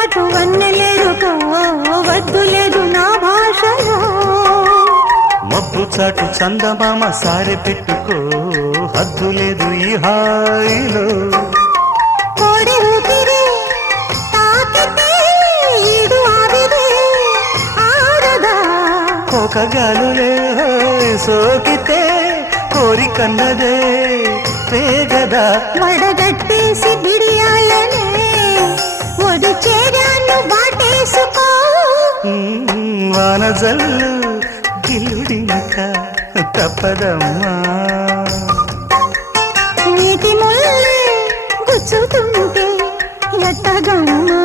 చాటు వన్నెలేరుకో వద్దు లేదు నా భాషలో. మబ్బు చాటు చందమామ సారె పెట్టుకో హద్దు లేదు ఈ హాయిలో. కోకగాలులే సోకితే కోరికన్నదే పేగదా వాన జల్లు గిలుడింక తప్పదమ్మా. నీతి ముల్లే గుచ్చుతుంటే ఎట్టగమ్మా?